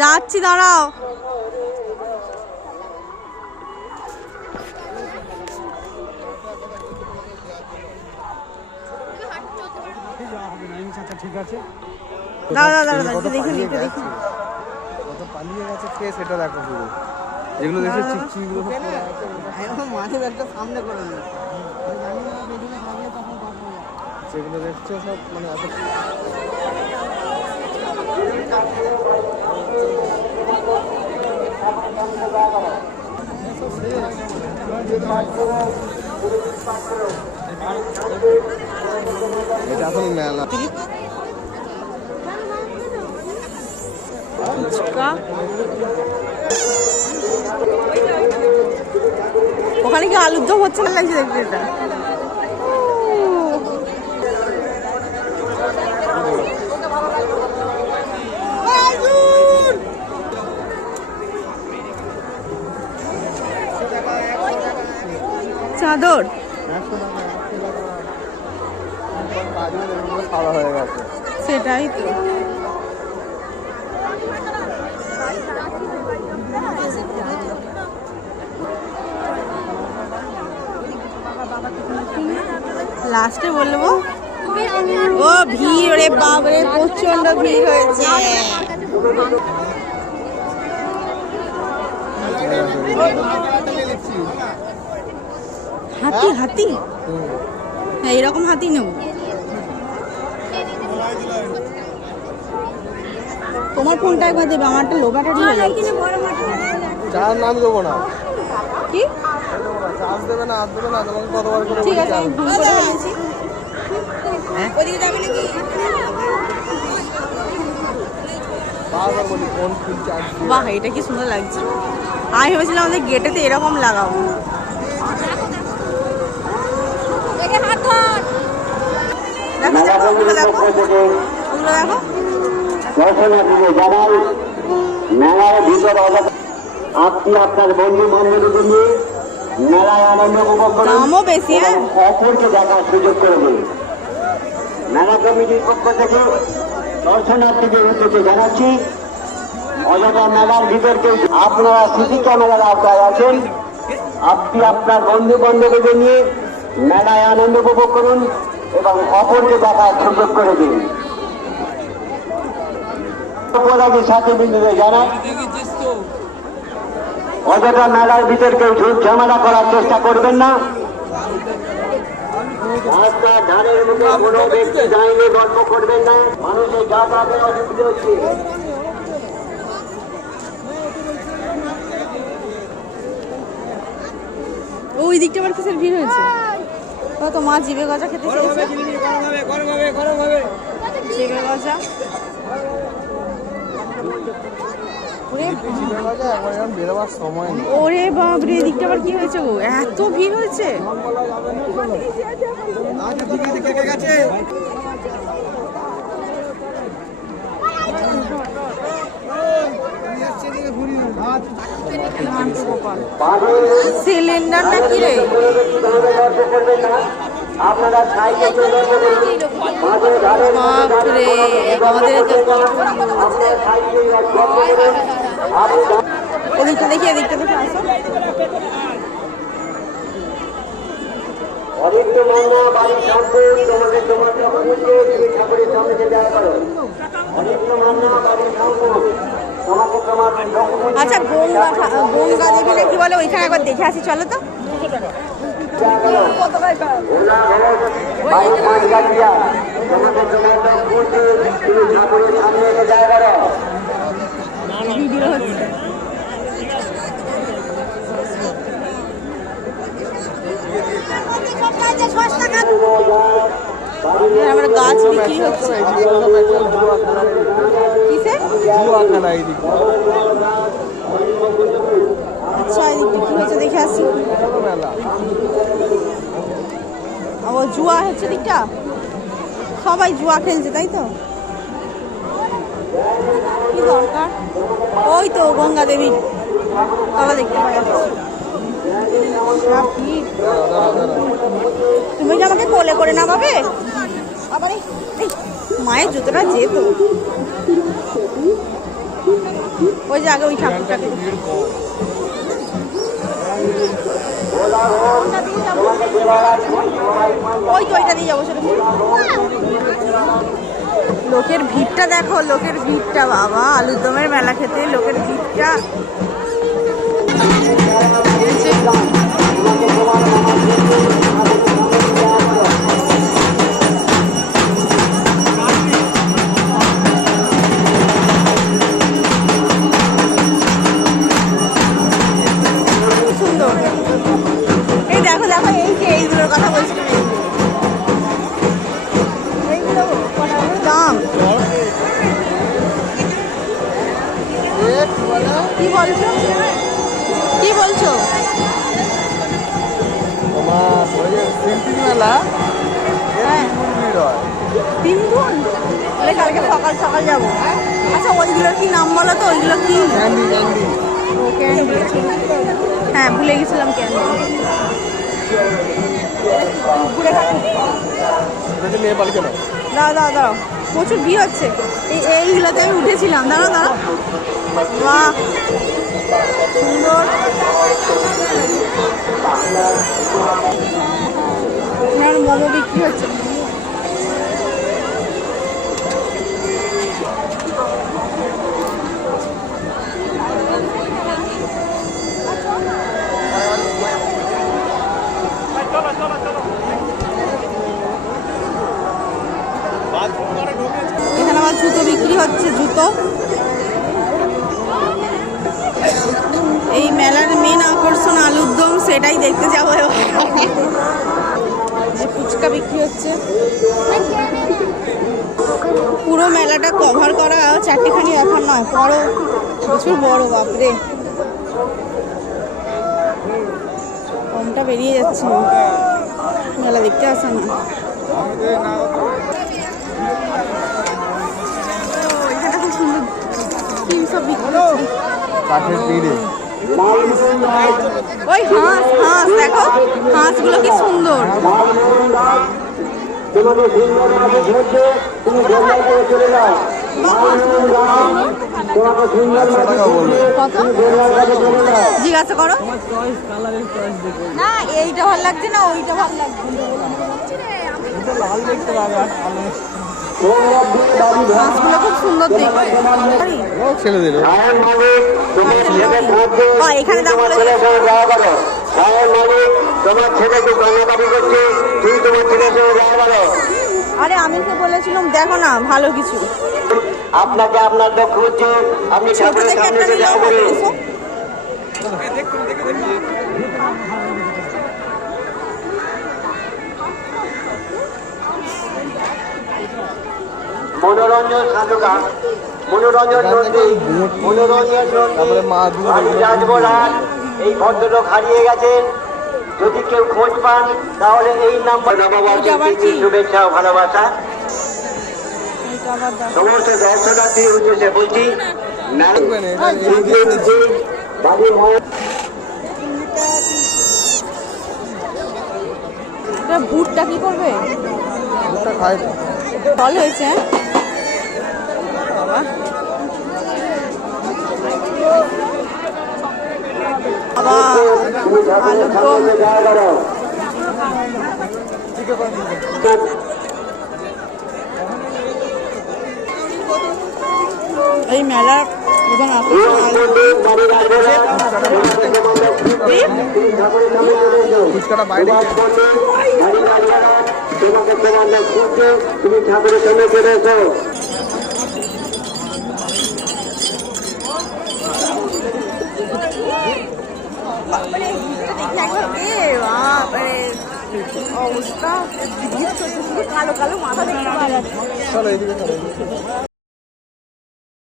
যাচ্ছি, দাঁড়াও। ঠিক আছে, দাঁড়া দেখি পালিয়ে গেছে কে সেটা দেখো শুধু। যেগুলো দেখে চিকচিকগুলো মাঝে একটা সামনে করে নিই, যেগুলো দেখছো সব মানে এত এটা এখন মেলা। ওখানে কি আলুর দম হচ্ছে না লাগছে দেখতে এটা। চাদর খাওয়া হয়ে গেছে, সেটাই তো। লাস্টে বলবো ও ভিড়, রে বাবরে প্রচন্ড ভিড় হয়েছে। হাতি হাতি, হ্যাঁ এরকম হাতি নেব। তোমার ফোনটা একবার দেবে, আমারটা লো ব্যাটারি হয়ে যাচ্ছে। চার নাম দেবো না, কি চার্জ দেবে না, আর দেবে না, তোমাকে কতবার করে ঠিক আছে, আমি ভুল করে ফেলেছি। ওদিকে যাবে নাকি? বারবার বলি ফোন ফুল চার্জ দিয়ে। বাহ, এটা কি সুন্দর লাগছে। আমি ভেবেছিলাম আমাদের গেটেতে এরকম লাগাবো। দেখো ওগুলো দেখো, ওগুলো দেখো। আপনি আপনার বন্ধু বান্ধবীদের নিয়ে মেলায় আনন্দ উপভোগ করুন, দামও বেশি, অপরকে দেখার সুযোগ করে দিন। মেলা কমিটির পক্ষ থেকে দর্শনার্থীদের উদ্দেশ্যে জানাচ্ছি, অযথা মেলার ভিতরকে আপনারা সিসি ক্যামেরার আওতায় আছেন। আপনি আপনার বন্ধু বান্ধবীদের নিয়ে মেলায় আনন্দ উপভোগ করুন এবং অপরকে দেখার সুযোগ করে দিন। অপরাধীর সাথে বিন্দুদের জানান, অযথা মেলার ভিতর কেউ ঝামেলা করার চেষ্টা করবেন না। রাস্তার ধারের মুখে কোনো ব্যক্তি দাঁড়িয়ে গল্প করবেন না, মানুষের যাতায়াতের অসুবিধা হচ্ছে। ওই দিকটা আবার কিসের ভিড় হয়েছে? তো মা জিভে গজা খেতে চেয়েছে। জিভে গজা, বেরোবার সময় নেই। ওরে বাপরে, এদিকটা আবার কি হয়েছে গো? এত ভিড় হয়েছে। সিলিন্ডার না কি রে? আপনারা বাপরে, আমাদের এদিকটা দেখি, এদিকটা দেখে আসো। অনিত্য মান্না বাড়ি ঠাকুর তোমাদের তুমি ঠাকুরের সামনে দেখা করো। অনিত্য মান্না বাড়ি ঠাকুর তোমাকে তোমার। আচ্ছা, গঙ্গা দেবী না কি বলে, ওইখানে একবার দেখে আসি, চলো তো। ভিডিও হচ্ছে। আমরা গাছ বিক্রি হচ্ছে। কিসে? আচ্ছা, এদিকটা কি হচ্ছে দেখে আসি। ও জুয়া হচ্ছে দিকটা, সবাই জুয়া খেলছে তাই তো। কি দরকার? ওই তো গঙ্গা দেবীর তলা দেখতে পাওয়া যাচ্ছে। তুমি কি আমাকে কোলে করে নামাবে? আবার এই মায়ের জুতোটা যেত ওই যে আগে ওই ঠাকুরটাকে। ওই তো ওইটা দিয়ে যাবো সেটা। লোকের ভিড়টা দেখো, লোকের ভিড়টা বাবা, আলুরদমের মেলা খেতে লোকের ভিড়টা। সুন্দর। এই দেখো দেখো, এই যে এইগুলোর কথা বলছিলাম, এইগুলো দাম কি বলছো? কি বলছো? হ্যাঁ 3 গুণ? তাহলে কালকে সকাল সকাল যাবো। আচ্ছা ওইগুলোর কি নাম বলো তো? ওইগুলো কি? ও ক্যান্ডি, হ্যাঁ ভুলে গেছিলাম ক্যান্ডি। ঘুরে দাঁড়াও দাঁড়াও দাঁড়াও, প্রচুর ভিড় হচ্ছে। এইগুলোতে আমি উঠেছিলাম। দাঁড়াও দাঁড়াও, বাহ সুন্দর। মোমো বিক্রি হচ্ছে। এখানে আমার জুতো বিক্রি হচ্ছে, জুতো। এই মেলার মেন আকর্ষণ আলুরদম, সেটাই দেখতে যাবো। যে ফুচকা বিক্রি হচ্ছে, পুরো মেলাটা কভার করা 4টেখানি ব্যাপার নয়, বড় প্রচুর বড়, বাপরে কমটা বেরিয়ে যাচ্ছে। মেলা দেখতে আসে না। এখানে খুব সুন্দর কি সব বিক্রি হচ্ছে। ওই হাঁস, হাঁস দেখো, হাঁসগুলো কি সুন্দর। জিজ্ঞাসা করো না, এইটা ভালো লাগছে না ওইটা ভালো লাগছে। মাছগুলো খুব সুন্দর দেখতে। এখানে দাম বলে আরে আমি তো বলেছিলাম দেখো না ভালো কিছু। আপনাকে আপনার লক্ষ হচ্ছে আপনি ঠাকুরের সামনে মনোরঞ্জন সাধুকা, মনোরঞ্জন নন্দী, মনোরঞ্জন নন্দী রাজবরাট। এই ভদ্রলোক হারিয়ে গেছেন। যদি কেউ খোঁজ পান তাহলে এই নাম্বার। নববর্ষের শুভেচ্ছা ও ভালোবাসা সমস্ত দর্শনার্থীর উদ্দেশ্যে বলছি, ভুট্টা কি করবে? ফল হয়েছে বাবা। এই মেলার প্রধান ফুচকাটা বাইরে তুমি ঠাকুরের সামনে চলে এসো। অবস্থা কালো কালো মাথা দেখতে পাওয়া যাচ্ছে। চলো এদিকে চলো।